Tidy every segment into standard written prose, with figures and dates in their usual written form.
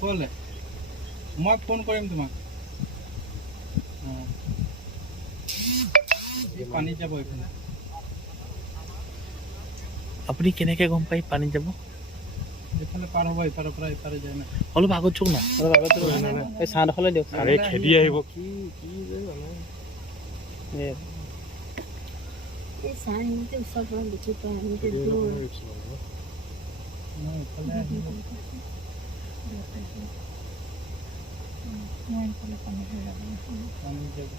ক'লে মই ফোন কৰিম তোমাক পানী যাব এইফালে আপুনি কেনেকৈ গম পাই পানী যাব এইফালে পাৰ হ'ব ইফালৰ পৰা ইফালে যায় না অলপ আগত যাওক না অলপ আগত এই চাহ দখলে দিয়ক আৰে খেদি আহিব কি যে জানো এই চাহ সিহঁতে ওচৰৰ পৰা দেখি পায় আমি মই ইফালে আহিব পানী যাব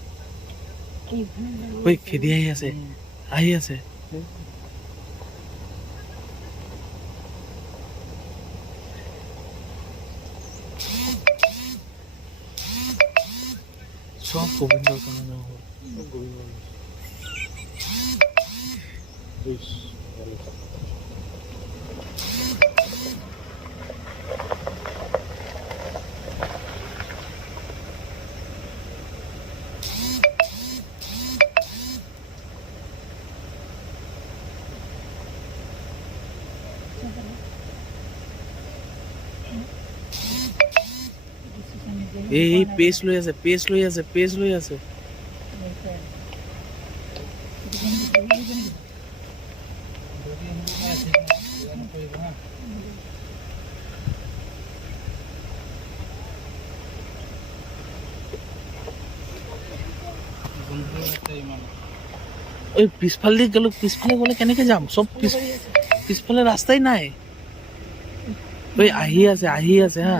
ঐ খেদি আহি আছে চব গোবিন্দৰ কাৰণে হ'ল এই পেজ লৈ আছে ঐ পিছফালে গ'লে কেনেকে যাম চব পিছফালে ৰাস্তাই নাই ঐ আহি আছে হা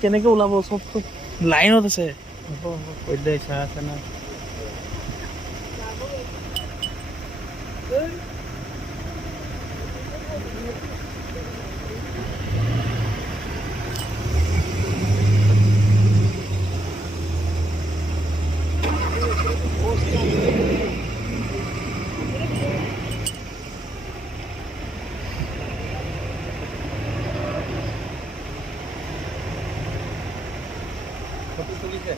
কেনেকে ওলাব চব লাইনত আছে চাহ আছে না ফটো তুলিছে